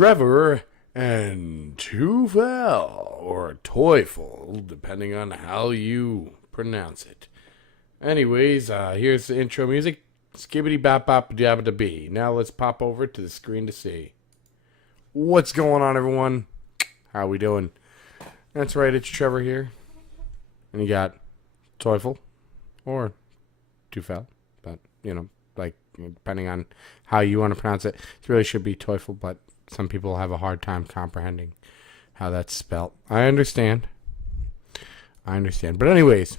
Trevor and Tufel, or Teufel, depending on how you pronounce it. Anyways, here's the intro music. Skibbity bop bop dabba da bee. Now let's pop over to the screen to see. What's going on, everyone? How we doing? That's right, it's Trevor here. And you got Teufel, or Tufel, but, depending on how you want to pronounce it. It really should be Teufel, but some people have a hard time comprehending how that's spelt. I understand. But anyways,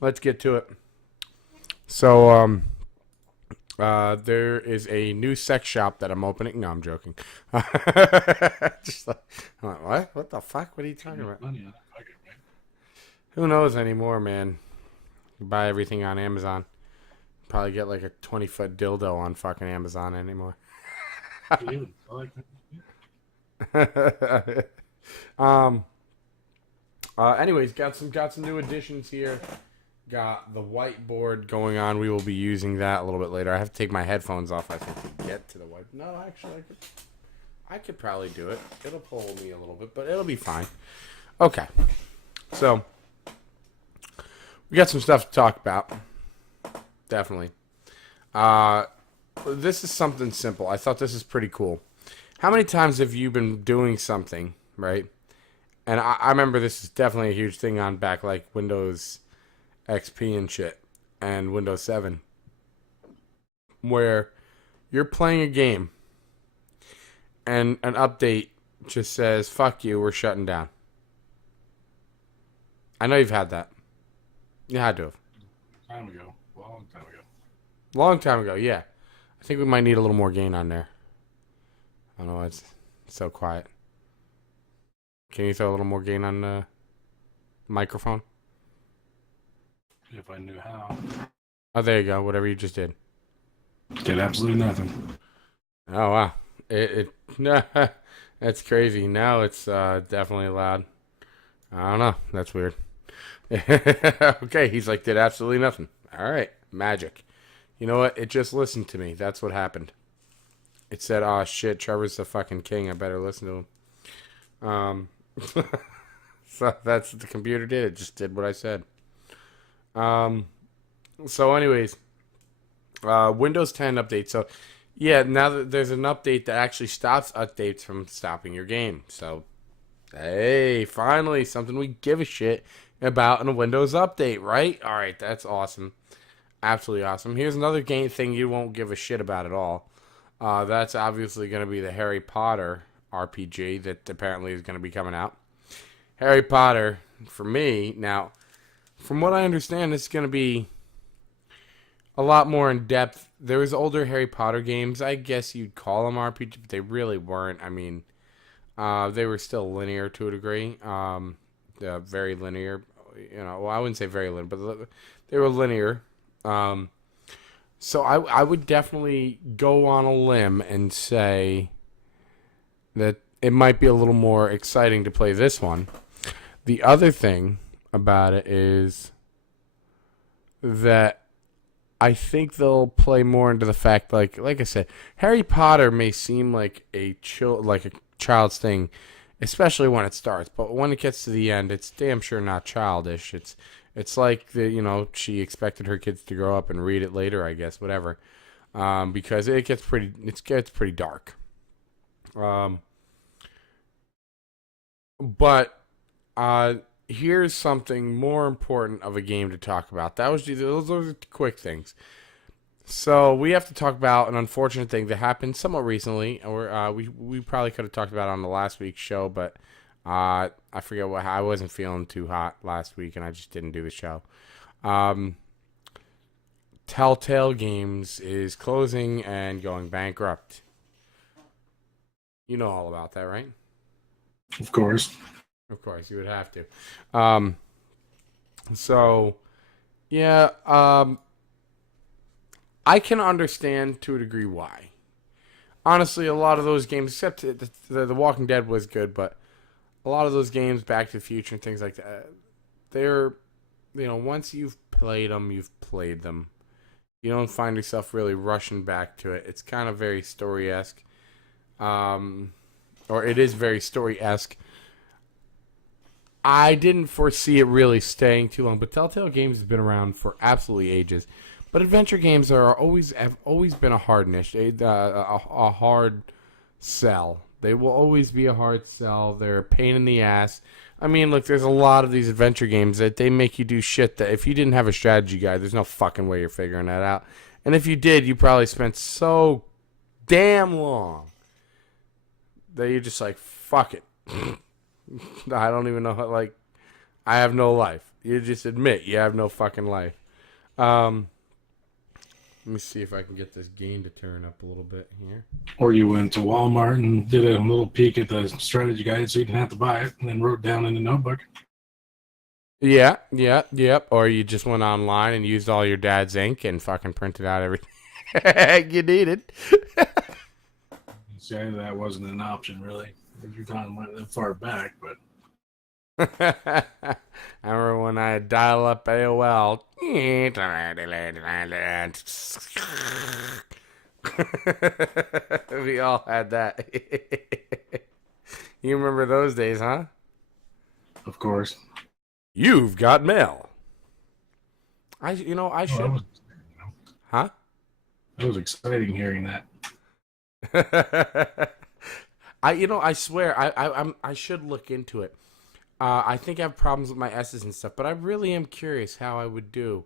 let's get to it. So, there is a new sex shop that I'm opening. No, I'm joking. Just like, I'm like, what? What the fuck? What are you talking about? Who knows anymore, man? You buy everything on Amazon. Probably get like a 20-foot dildo on fucking Amazon anymore. Anyways, got some new additions here. Got the whiteboard going on. We will be using that a little bit later. I have to take my headphones off, I think, to get to the whiteboard. No, actually, I could probably do it. It'll pull me a little bit, but it'll be fine. Okay. So, we got some stuff to talk about. Definitely. This is something simple. I thought this is pretty cool. How many times have you been doing something, right? And I remember this is definitely a huge thing on back like Windows XP and shit, and Windows 7, where you're playing a game, and an update just says, fuck you, we're shutting down. I know you've had that. You had to have. Long time ago, yeah. I think we might need a little more gain on there. I don't know why it's so quiet. Can you throw a little more gain on the microphone? If I knew how. Oh, there you go. Whatever you just did. Did absolutely nothing. Oh, wow. That's crazy. Now it's definitely loud. I don't know. That's weird. Okay, he's like, did absolutely nothing. All right. Magic. You know what? It just listened to me. That's what happened. It said, oh, shit, Trevor's the fucking king. I better listen to him. So that's what the computer did. It just did what I said. So anyways, Windows 10 update. So, yeah, now that there's an update that actually stops updates from stopping your game. So, hey, finally, something we give a shit about in a Windows update, right? All right, that's awesome. Absolutely awesome. Here's another game thing you won't give a shit about at all. That's obviously going to be the Harry Potter RPG that apparently is going to be coming out. Harry Potter, for me, now, from what I understand, it's going to be a lot more in depth. There was older Harry Potter games. I guess you'd call them RPG, but they really weren't. I mean, they were still linear to a degree. Very linear. Well, I wouldn't say very linear, but they were linear. So I would definitely go on a limb and say that it might be a little more exciting to play this one. The other thing about it is that I think they'll play more into the fact, like I said, Harry Potter may seem like a child's thing, especially when it starts. But when it gets to the end, it's damn sure not childish. It's like she expected her kids to grow up and read it later, I guess, whatever. Because it gets pretty dark. But here's something more important of a game to talk about. Those are the quick things. So we have to talk about an unfortunate thing that happened somewhat recently, or we probably could have talked about it on the last week's show, but I forget I wasn't feeling too hot last week, and I just didn't do the show. Telltale Games is closing and going bankrupt. You know all about that, right? Of course. Of course, you would have to. So, yeah, I can understand to a degree why. Honestly, a lot of those games, except the Walking Dead was good, but a lot of those games, Back to the Future and things like that, they're, once you've played them, you've played them. You don't find yourself really rushing back to it. It's kind of very story-esque. or it is very story-esque. I didn't foresee it really staying too long, but Telltale Games has been around for absolutely ages. But adventure games have always been a hard niche, a hard sell. They will always be a hard sell. They're a pain in the ass. I mean, look, there's a lot of these adventure games that they make you do shit that if you didn't have a strategy guide, there's no fucking way you're figuring that out. And if you did, you probably spent so damn long that you're just like, fuck it. I don't even know how, like, I have no life. You just admit you have no fucking life. Let me see if I can get this gain to turn up a little bit here. Or you went to Walmart and did a little peek at the strategy guide so you didn't have to buy it, and then wrote down in the notebook. Yeah. Or you just went online and used all your dad's ink and fucking printed out everything you needed. See, that wasn't an option, really. If your time went that far back, but... I remember when I had dial-up AOL. We all had that. You remember those days, huh? Of course. You've got mail. I should. That was, Huh? That was exciting hearing that. I swear, I should look into it. I think I have problems with my S's and stuff, but I really am curious how I would do.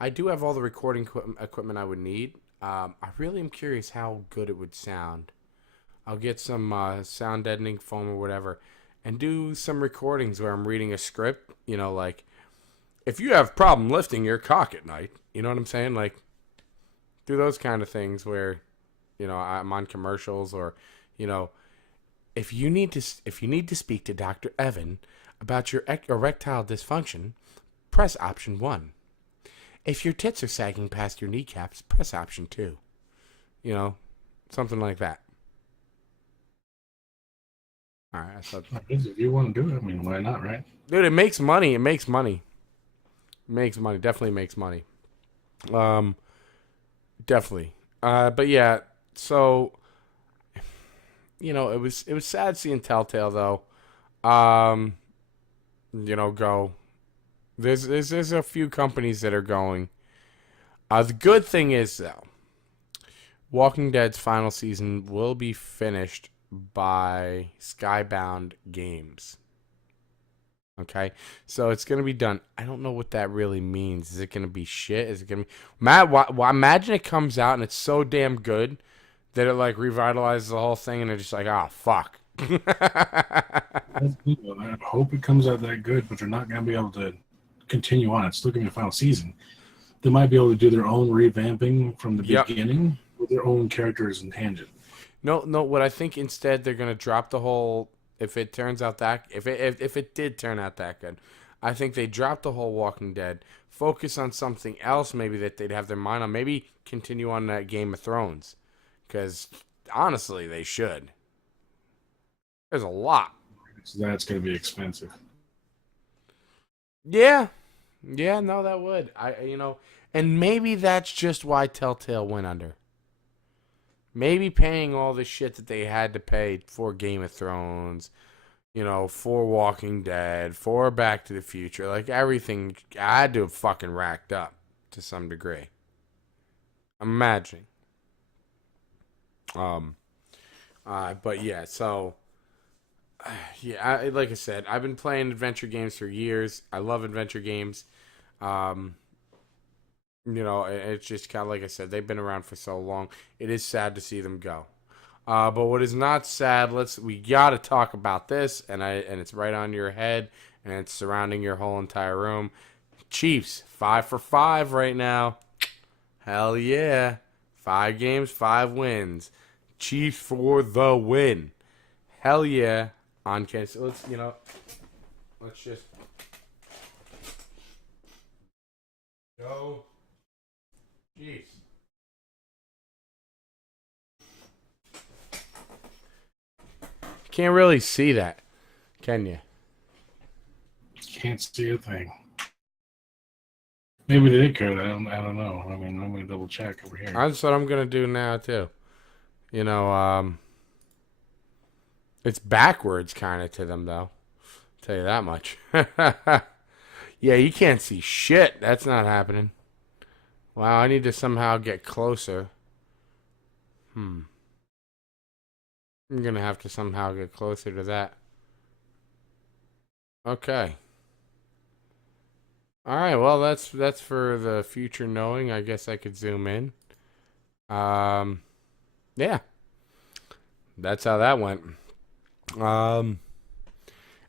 I do have all the recording equipment I would need. I really am curious how good it would sound. I'll get some sound deadening foam or whatever and do some recordings where I'm reading a script, like, if you have problem lifting your cock at night, you know what I'm saying? Like, do those kind of things where, I'm on commercials or, if you need to speak to Dr. Evan about your erectile dysfunction, press option 1. If your tits are sagging past your kneecaps, press option 2. Something like that. All right. If you want to do it, I mean, why not, right? Dude, it makes money. Definitely makes money. Definitely. But yeah, so it was sad seeing Telltale though. Go. There's a few companies that are going. The good thing is though, Walking Dead's final season will be finished by Skybound Games. Okay, so it's gonna be done. I don't know what that really means. Is it gonna be shit? Is it gonna be Matt? Imagine it comes out and it's so damn good that it like revitalizes the whole thing, and they're just like, fuck. I hope it comes out that good, but they're not going to be able to continue on. It's still going to be a final season. They might be able to do their own revamping from the beginning with their own characters and tangent. No. What I think instead they're going to drop the whole. If it turns out that if it did turn out that good, I think they drop the whole Walking Dead. Focus on something else, maybe that they'd have their mind on. Maybe continue on that Game of Thrones, because honestly, they should. There's a lot. So that's going to be expensive. Yeah, no, that would. And maybe that's just why Telltale went under. Maybe paying all the shit that they had to pay for Game of Thrones, for Walking Dead, for Back to the Future, like everything, I had to have fucking racked up to some degree. I'm imagining. But yeah, so. Yeah, like I said, I've been playing adventure games for years. I love adventure games. It's just kind of like I said, they've been around for so long. It is sad to see them go. But what is not sad, we got to talk about this, and it's right on your head, and it's surrounding your whole entire room. Chiefs, 5 for 5 right now. Hell yeah. 5 games, 5 wins. Chiefs for the win. Hell yeah. On case, let's just go. Jeez. Can't really see that, can you? Can't see a thing. Maybe they did care that. I don't know. I mean, I'm going to double check over here. That's what I'm going to do now, too. It's backwards kind of to them, though. Tell you that much. Yeah, you can't see shit. That's not happening. Wow, I need to somehow get closer. I'm gonna have to somehow get closer to that. Okay. All right. Well, that's for the future knowing. I guess I could zoom in. Yeah. That's how that went.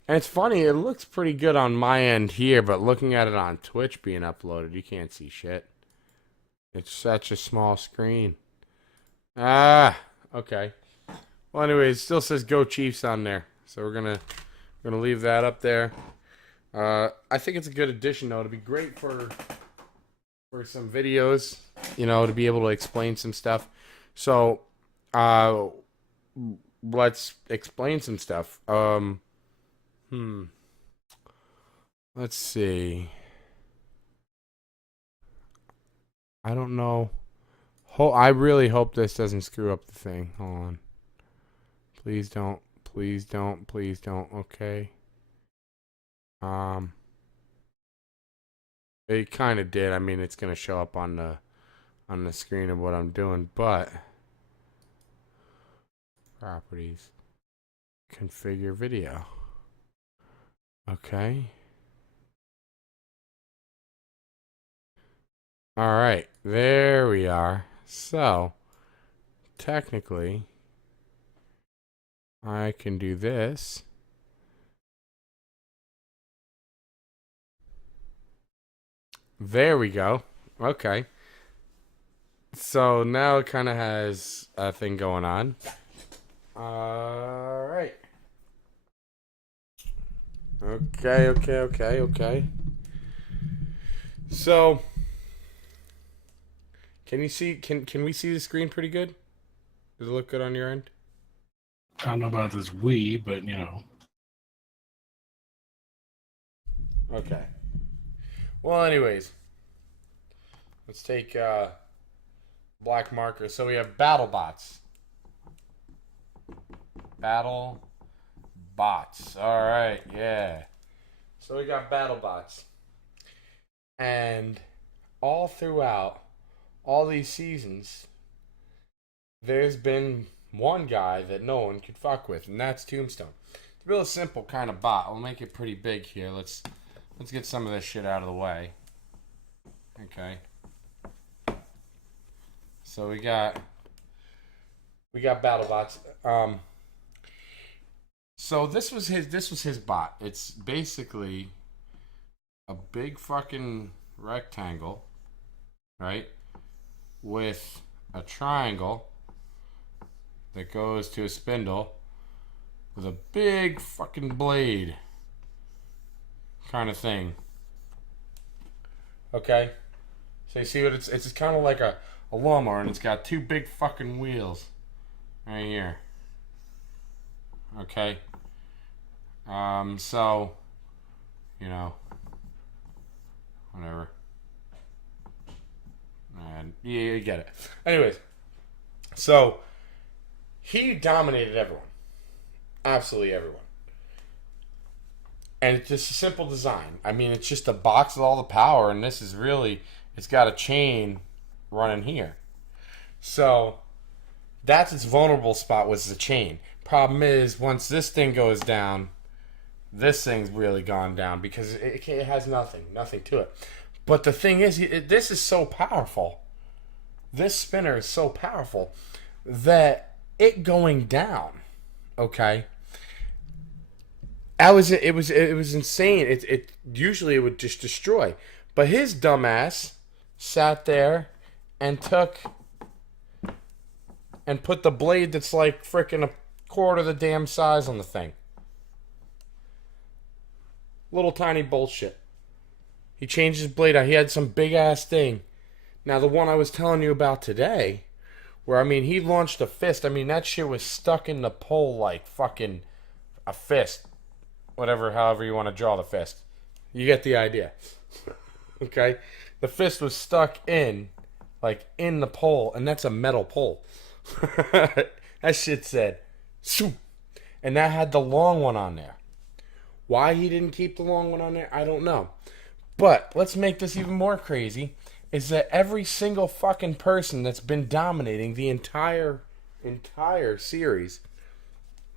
And it's funny, it looks pretty good on my end here, but looking at it on Twitch being uploaded, you can't see shit. It's such a small screen. Okay. Well, anyways, it still says "Go Chiefs" on there, so we're gonna leave that up there. I think it's a good addition, though. It'd be great for some videos, to be able to explain some stuff. So, let's explain some stuff. Let's see. I don't know. I really hope this doesn't screw up the thing. Hold on. Please don't. Please don't. Please don't. Okay. It kind of did. I mean, it's gonna show up on the screen of what I'm doing, but properties, configure video. Okay. All right, there we are. So, technically, I can do this. There we go. Okay. So now it kind of has a thing going on. All right. Okay. So, can you see? Can we see the screen pretty good? Does it look good on your end? I don't know about this Wii, but Okay. Well, anyways, let's take black marker. So we have BattleBots. BattleBots. All right, yeah. So we got BattleBots, and all throughout all these seasons, there's been one guy that no one could fuck with, and that's Tombstone. It's a real simple kind of bot. I'll make it pretty big here. Let's get some of this shit out of the way. Okay. So we got BattleBots. So this was his bot. It's basically a big fucking rectangle, right? With a triangle that goes to a spindle with a big fucking blade kind of thing. Okay? So you see what it's kind of like a lawnmower, and it's got two big fucking wheels right here. Okay? So, whatever. And yeah, you get it. Anyways, so he dominated everyone. Absolutely everyone. And it's just a simple design. I mean, it's just a box with all the power, and this is really, it's got a chain running here. So that's its vulnerable spot, was the chain. Problem is, once this thing goes down, this thing's really gone down because it has nothing to it. But the thing is, this is so powerful. This spinner is so powerful that it going down, okay? It was insane. It usually it would just destroy, but his dumbass sat there and took and put the blade that's like freaking a quarter the damn size on the thing. Little tiny bullshit. He changed his blade out. He had some big ass thing. Now the one I was telling you about today, where I mean he launched a fist. I mean that shit was stuck in the pole like fucking a fist. Whatever, however you want to draw the fist. You get the idea. Okay? The fist was stuck in the pole, and that's a metal pole. That shit said, "Shoo." and that had the long one on there. Why he didn't keep the long one on there, I don't know. But let's make this even more crazy. Is that every single fucking person that's been dominating the entire series,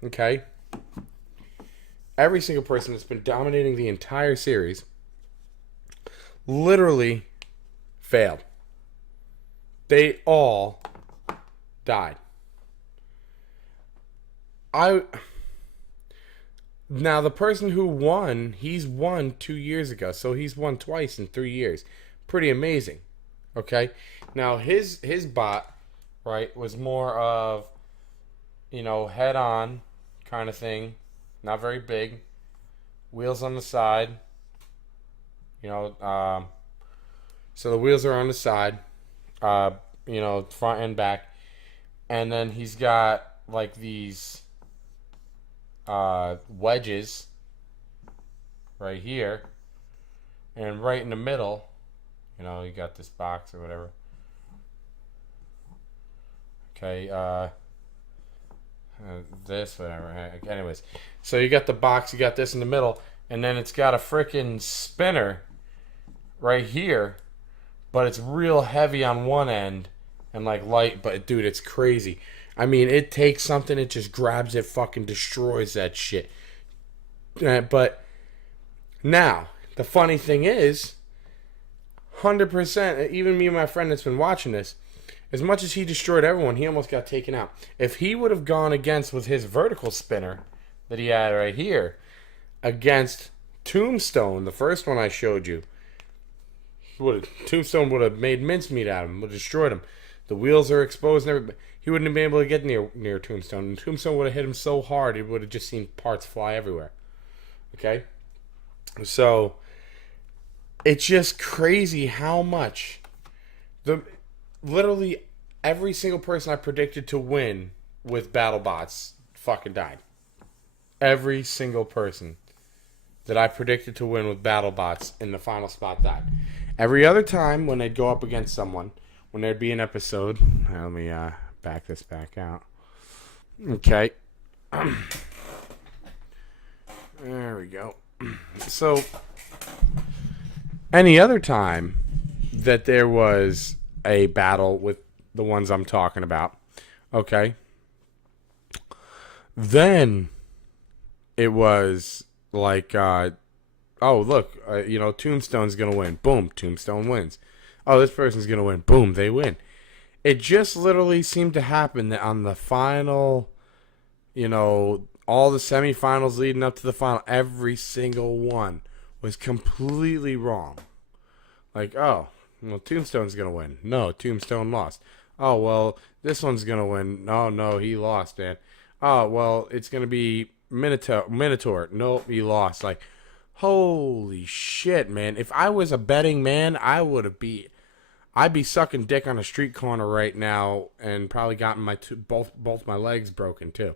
okay? Every single person that's been dominating the entire series literally failed. They all died. Now, the person who won, he's won 2 years ago. So he's won twice in 3 years. Pretty amazing. Okay? Now, his bot, right, was more of, head-on kind of thing. Not very big. Wheels on the side. So the wheels are on the side. Front and back. And then he's got, like, these wedges right here, and right in the middle, you got this box or whatever. Okay, this, whatever. Anyways, so you got the box, you got this in the middle, and then it's got a freaking spinner right here, but it's real heavy on one end and like light, but dude, it's crazy. I mean, it takes something, it just grabs it, fucking destroys that shit. But now, the funny thing is, 100%, even me and my friend that's been watching this, as much as he destroyed everyone, he almost got taken out. If he would have gone against with his vertical spinner that he had right here, against Tombstone, the first one I showed you, Tombstone would have made mincemeat out of him, would have destroyed him. The wheels are exposed and everything. He wouldn't have been able to get near Tombstone. And Tombstone would have hit him so hard, it would have just seen parts fly everywhere. Okay? So, it's just crazy how much. Literally, every single person I predicted to win with BattleBots fucking died. Every single person that I predicted to win with BattleBots in the final spot died. Every other time when they'd go up against someone, when there'd be an episode, let me back this back out. Okay. There we go. So, any other time that there was a battle with the ones I'm talking about, okay, then it was like, oh, look, Tombstone's going to win. Boom, Tombstone wins. Oh, this person's going to win. Boom, they win. It just literally seemed to happen that on the final, all the semifinals leading up to the final, every single one was completely wrong. Like, oh, well, Tombstone's going to win. No, Tombstone lost. Oh, well, this one's going to win. No, he lost, man. Oh, well, it's going to be Minotaur. Nope, he lost. Like, holy shit, man. If I was a betting man, I'd be sucking dick on a street corner right now and probably gotten my both my legs broken too.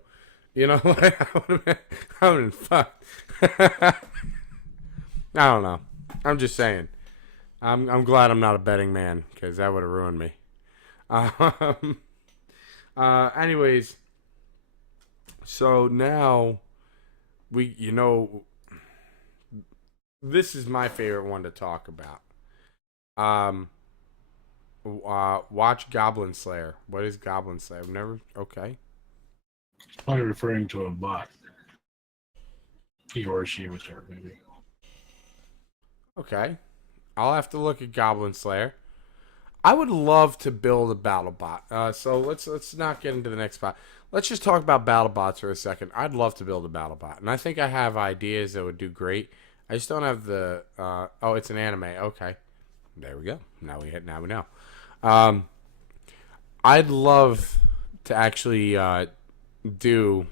Like, I would have been fucked. I don't know. I'm just saying. I'm glad I'm not a betting man because that would have ruined me. Anyways, so now this is my favorite one to talk about. Watch Goblin Slayer. What is Goblin Slayer? I've never. Okay. It's probably referring to a bot. He or she, whichever, maybe. Okay. I'll have to look at Goblin Slayer. I would love to build a BattleBot. So let's not get into the next spot. Let's just talk about BattleBots for a second. I'd love to build a BattleBot, and I think I have ideas that would do great. I just don't have the. Oh, it's an anime. Okay. There we go. Now we know. I'd love to actually do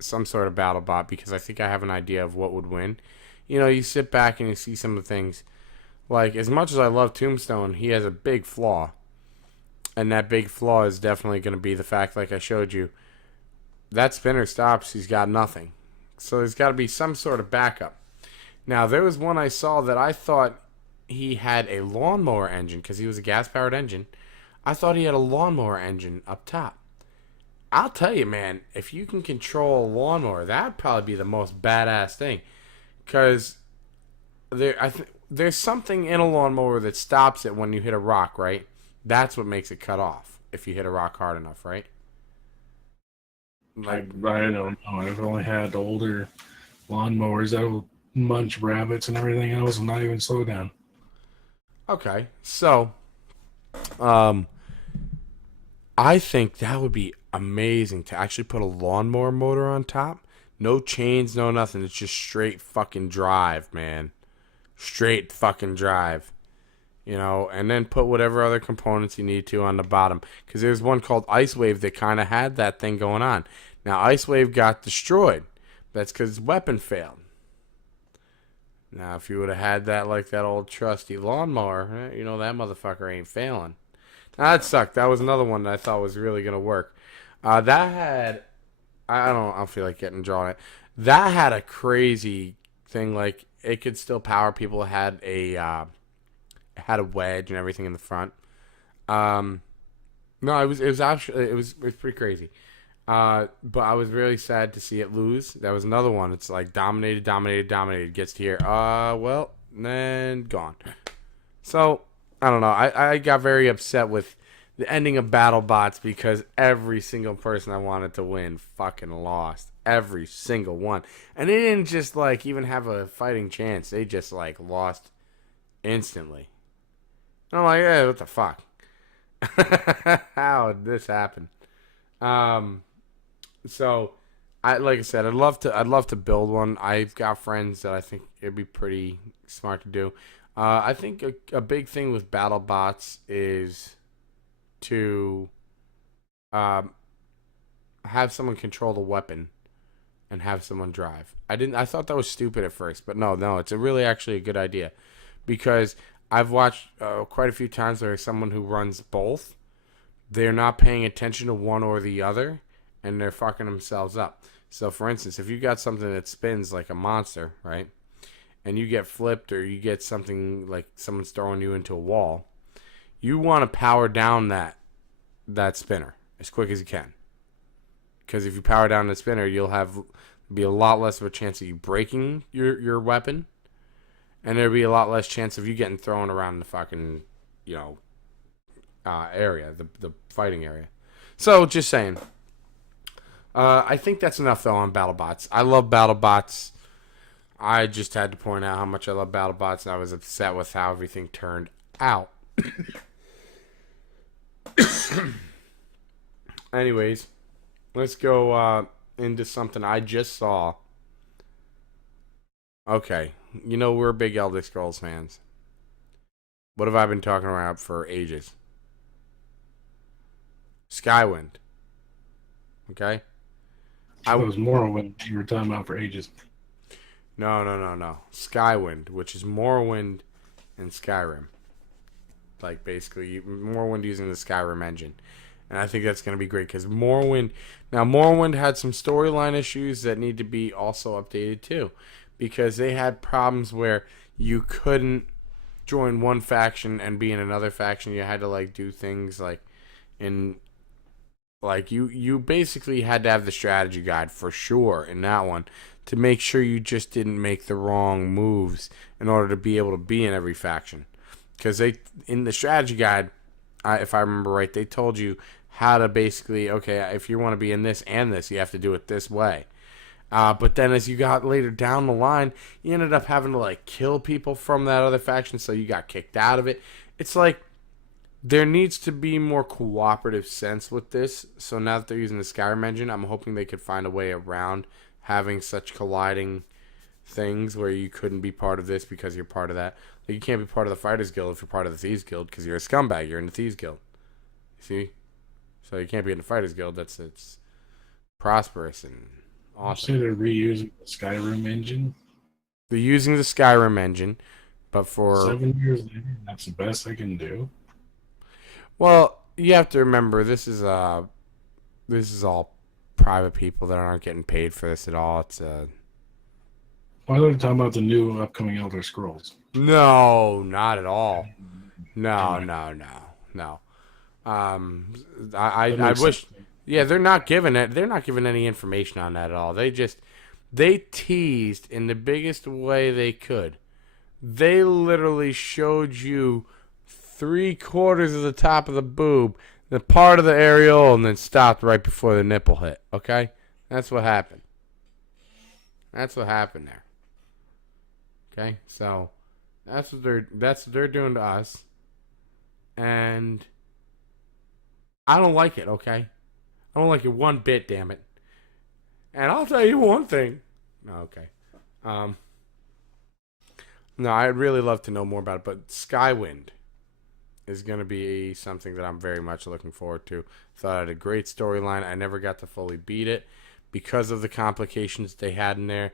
some sort of BattleBot because I think I have an idea of what would win. You sit back and you see some of the things. Like, as much as I love Tombstone, he has a big flaw. And that big flaw is definitely going to be the fact, like I showed you, that spinner stops, he's got nothing. So there's got to be some sort of backup. Now, there was one I saw that I thought he had a lawnmower engine because he was a gas-powered engine. I thought he had a lawnmower engine up top. I'll tell you, man, if you can control a lawnmower, that'd probably be the most badass thing. Because there's something in a lawnmower that stops it when you hit a rock, right? That's what makes it cut off if you hit a rock hard enough, right? I Like, don't know. I've only had older lawnmowers that will munch rabbits and everything else and not even slow down. okay, so, um, I think that would be amazing to actually put a lawnmower motor on top. No chains, no nothing. It's just straight fucking drive, man. Straight fucking drive. You know, and then put whatever other components you need to on the bottom. Because there's one called Ice Wave that kind of had that thing going on. Now, Ice Wave got destroyed. That's because his weapon failed. Now, if you would have had that like that old trusty lawnmower, you know, that motherfucker ain't failing. Now, that sucked. That was another one that I thought was really going to work. That had... I don't feel like getting drawn it. That had a crazy thing. Like, it could still power people. It had a wedge and everything in the front. No, it was actually it was pretty crazy. But I was really sad to see it lose. That was another one. It's like dominated. Gets to here. Well, then gone. So I don't know. I got very upset with the ending of BattleBots because every single person I wanted to win fucking lost. Every single one. And they didn't just like even have a fighting chance. They just like lost instantly. And I'm like, hey, what the fuck? How did this happen? So like I said, I'd love to build one. I've got friends that I think it'd be pretty smart to do. I think a big thing with BattleBots is to have someone control the weapon and have someone drive. I thought that was stupid at first, but no, it's really actually a good idea because I've watched quite a few times where someone who runs both, they're not paying attention to one or the other, and they're fucking themselves up. So, for instance, if you got something that spins like a monster, right, and you get flipped or you get something like someone's throwing you into a wall, you want to power down that spinner as quick as you can. Because if you power down the spinner, you'll be a lot less of a chance of you breaking your weapon, and there'll be a lot less chance of you getting thrown around the fucking, area, the fighting area. So, just saying. I think that's enough, though, on BattleBots. I love BattleBots. I just had to point out how much I love BattleBots, and I was upset with how everything turned out. Anyways, let's go into something I just saw. Okay, we're big Elder Scrolls fans. What have I been talking about for ages? Skywind. Okay? I was Morrowind you were talking about for ages. No. Skywind, which is Morrowind and Skyrim. Like, basically, Morrowind using the Skyrim engine. And I think that's going to be great, because Morrowind had some storyline issues that need to be also updated, too. Because they had problems where you couldn't join one faction and be in another faction. You had to, like, do things, like, you basically had to have the strategy guide for sure in that one to make sure you just didn't make the wrong moves in order to be able to be in every faction. Because in the strategy guide, if I remember right, they told you how to basically, okay, if you want to be in this and this, you have to do it this way. But then as you got later down the line, you ended up having to, like, kill people from that other faction, so you got kicked out of it. It's like, there needs to be more cooperative sense with this. So now that they're using the Skyrim engine, I'm hoping they could find a way around having such colliding things where you couldn't be part of this because you're part of that. Like, you can't be part of the Fighters Guild if you're part of the Thieves Guild because you're a scumbag. You're in the Thieves Guild. See? So you can't be in the Fighters Guild. It's prosperous and awesome. You say they're reusing the Skyrim engine? They're using the Skyrim engine, but for 7 years later, that's the best they can do. Well, you have to remember this is all private people that aren't getting paid for this at all. It's Why are they talking about the new upcoming Elder Scrolls? No, not at all. No. I wish. Yeah, they're not giving it. They're not giving any information on that at all. They teased in the biggest way they could. They literally showed you 3/4 of the top of the boob, the part of the areola, and then stopped right before the nipple hit. Okay, that's what happened. That's what happened there. Okay, so that's what they're doing to us, and I don't like it. Okay, I don't like it one bit. Damn it! And I'll tell you one thing. No, okay. Um, no, I'd really love to know more about it, but Skywind is going to be something that I'm very much looking forward to. Thought it had a great storyline. I never got to fully beat it because of the complications they had in there.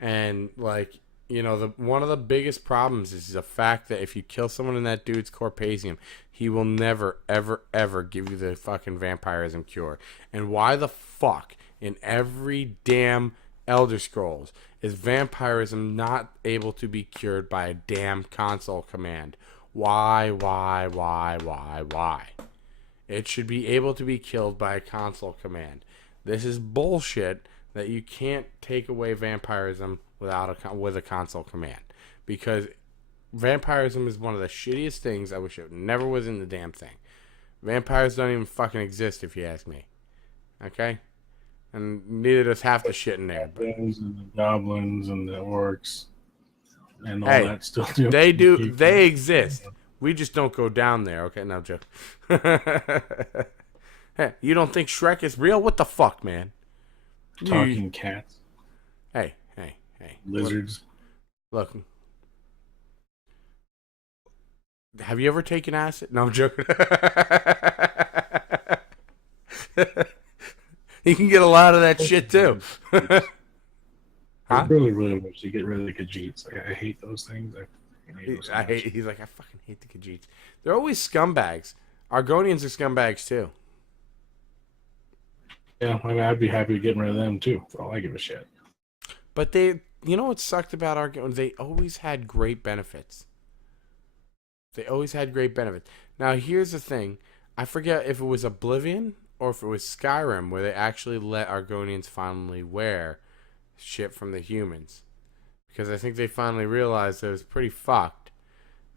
And, like, you know, one of the biggest problems is the fact that if you kill someone in that dude's corpasium, he will never, ever, ever give you the fucking vampirism cure. And why the fuck in every damn Elder Scrolls is vampirism not able to be cured by a damn console command? Why? It should be able to be killed by a console command. This is bullshit that you can't take away vampirism with a console command. Because vampirism is one of the shittiest things. I wish it never was in the damn thing. Vampires don't even fucking exist, if you ask me. Okay? And neither does half the shit in there. And the goblins and the orcs and all that still do. They exist. We just don't go down there. Okay, no joke. Hey, you don't think Shrek is real? What the fuck, man? Talking cats. Hey. Lizards. Look. Have you ever taken acid? No, I'm joking. You can get a lot of that shit too. Huh? I really wish to get rid of the Khajiits. Like, I hate those things. He's like, I fucking hate the Khajiits. They're always scumbags. Argonians are scumbags too. Yeah, I mean, I'd be happy getting rid of them too, for all I give a shit. But you know what sucked about Argonians? They always had great benefits. Now, here's the thing. I forget if it was Oblivion or if it was Skyrim where they actually let Argonians finally wear shit from the humans. Because I think they finally realized that it was pretty fucked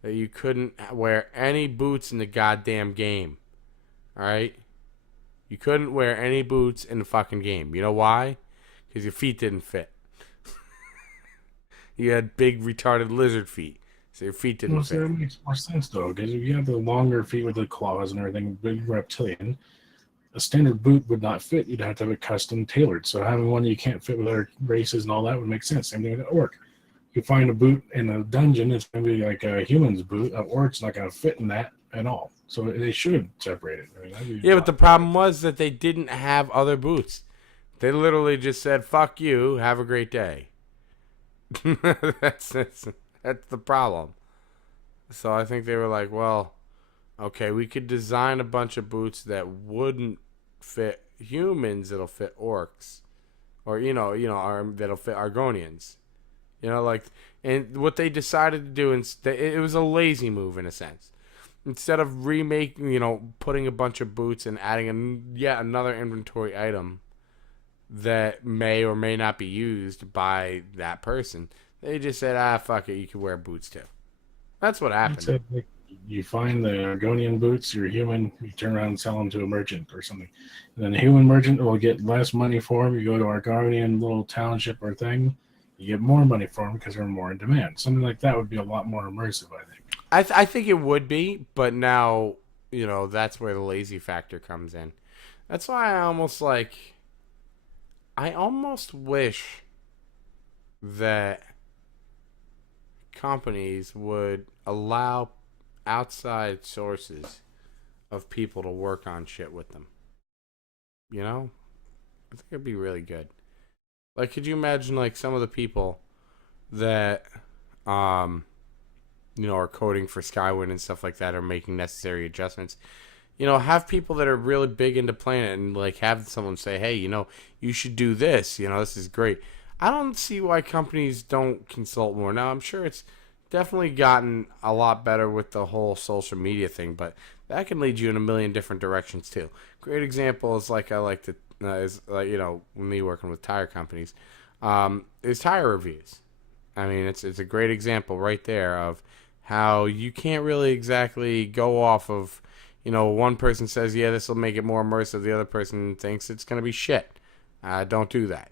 that you couldn't wear any boots in the goddamn game. Alright? You couldn't wear any boots in the fucking game. You know why? Because your feet didn't fit. You had big retarded lizard feet. So your feet didn't fit. That makes more sense though, because if you have the longer feet with the claws and everything, big reptilian, a standard boot would not fit. You'd have to have it custom tailored. So having one you can't fit with other races and all that would make sense. Same thing with the orc. You find a boot in a dungeon, it's going to be like a human's boot. An orc's not going to fit in that at all. So they should separate it. I mean, yeah, but the problem was that they didn't have other boots. They literally just said, fuck you, have a great day. That's the problem. So I think they were like, well, okay, we could design a bunch of boots that wouldn't fit humans, it'll fit orcs. Or, that'll fit Argonians. And what they decided to do, it was a lazy move in a sense. Instead of putting a bunch of boots and adding yet another inventory item that may or may not be used by that person, they just said, fuck it, you can wear boots too. That's what happened. You find the Argonian boots, you're human, you turn around and sell them to a merchant or something. And then the human merchant will get less money for them. You go to Argonian little township or thing, you get more money for them because they're more in demand. Something like that would be a lot more immersive, I think. I think it would be, but now, that's where the lazy factor comes in. That's why I almost wish that companies would allow outside sources of people to work on shit with them. I think it'd be really good. Like, could you imagine, like, some of the people that, are coding for Skywind and stuff like that are making necessary adjustments? Have people that are really big into playing it and, like, have someone say, hey, you should do this. This is great. I don't see why companies don't consult more. Now, I'm sure it's definitely gotten a lot better with the whole social media thing, but that can lead you in a million different directions too. Great example is like I like to is like me working with tire companies, is tire reviews. I mean, it's a great example right there of how you can't really exactly go off of, one person says, yeah, this will make it more immersive. The other person thinks it's going to be shit. Don't do that,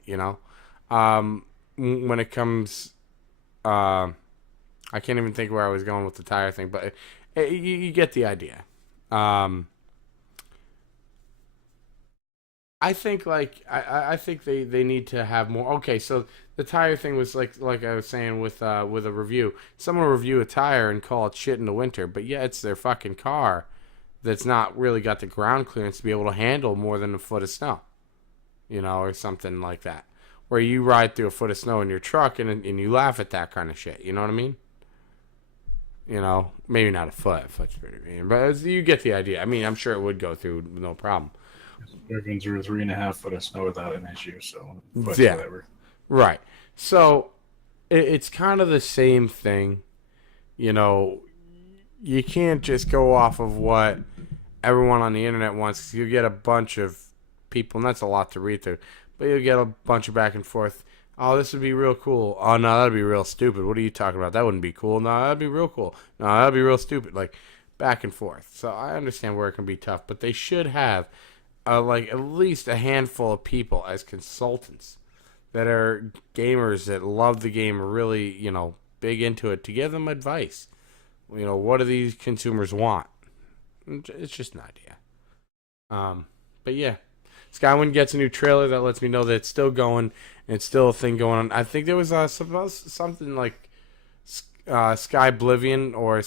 When it comes, I can't even think where I was going with the tire thing, but you get the idea. I think I think they need to have more. Okay, so the tire thing was like I was saying with a review. Someone will review a tire and call it shit in the winter, but yeah, it's their fucking car that's not really got the ground clearance to be able to handle more than a foot of snow, or something like that. Where you ride through a foot of snow in your truck and you laugh at that kind of shit. You know what I mean? Maybe not a foot. A foot's pretty mean, but you get the idea. I mean, I'm sure it would go through no problem. They're going through 3.5 foot of snow without an issue, so yeah, whatever. Right. So it's kind of the same thing. You can't just go off of what everyone on the internet wants, 'cause you get a bunch of people, and that's a lot to read through, but you'll get a bunch of back and forth. Oh, this would be real cool. Oh, no, that'd be real stupid. What are you talking about? That wouldn't be cool. No, that'd be real cool. No, that'd be real stupid. Like, back and forth. So I understand where it can be tough, but they should have at least a handful of people as consultants that are gamers that love the game, really, big into it, to give them advice. What do these consumers want? It's just an idea. But yeah, Skywind gets a new trailer that lets me know that it's still going and it's still a thing going on. I think there was something like Sky Oblivion or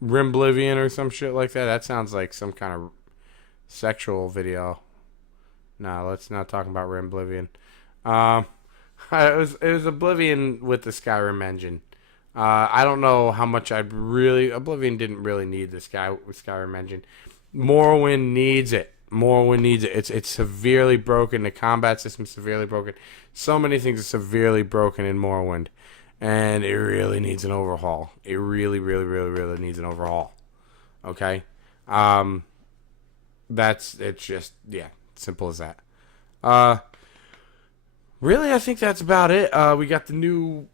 Rimblivion or some shit like that. That sounds like some kind of sexual video. No, let's not talk about Rimblivion. It was Oblivion with the Skyrim engine. I don't know how much Oblivion didn't really need the Skyrim engine. Morrowind needs it. It's severely broken. The combat system is severely broken. So many things are severely broken in Morrowind. And it really needs an overhaul. It really, really, really, really needs an overhaul. Okay? It's just, yeah, simple as that. Really, I think that's about it. We got the new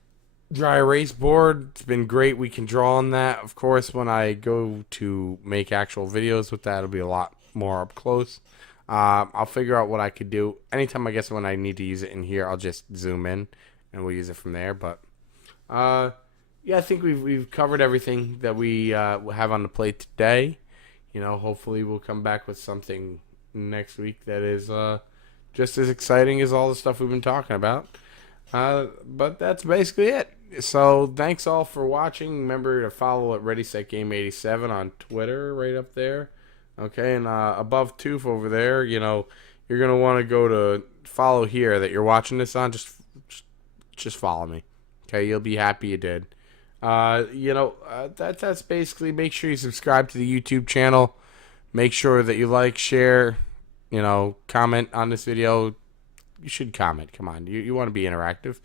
dry erase board. It's been great. We can draw on that. Of course, when I go to make actual videos with that, it'll be a lot more up close. I'll figure out what I could do. Anytime, I guess, when I need to use it in here, I'll just zoom in and we'll use it from there. But yeah, I think we've covered everything that we have on the plate today. Hopefully we'll come back with something next week that is just as exciting as all the stuff we've been talking about. But that's basically it. So thanks all for watching. Remember to follow at ReadySetGame87 on Twitter, right up there. Okay, and above Tooth over there, you're gonna want to go to follow here that you're watching this on. Just follow me. Okay, you'll be happy you did. That's basically. Make sure you subscribe to the YouTube channel. Make sure that you like, share, comment on this video. You should comment. Come on, you want to be interactive.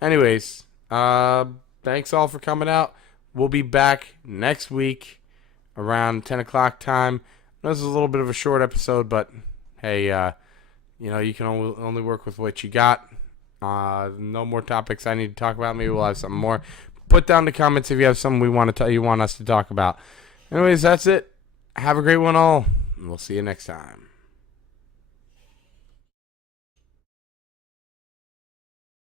Anyways, thanks all for coming out. We'll be back next week around 10 o'clock time. This is a little bit of a short episode, but hey, you can only work with what you got. No more topics I need to talk about. Maybe we'll have something more. Put down in the comments if you have something you want us to talk about. Anyways, that's it. Have a great one all, and we'll see you next time.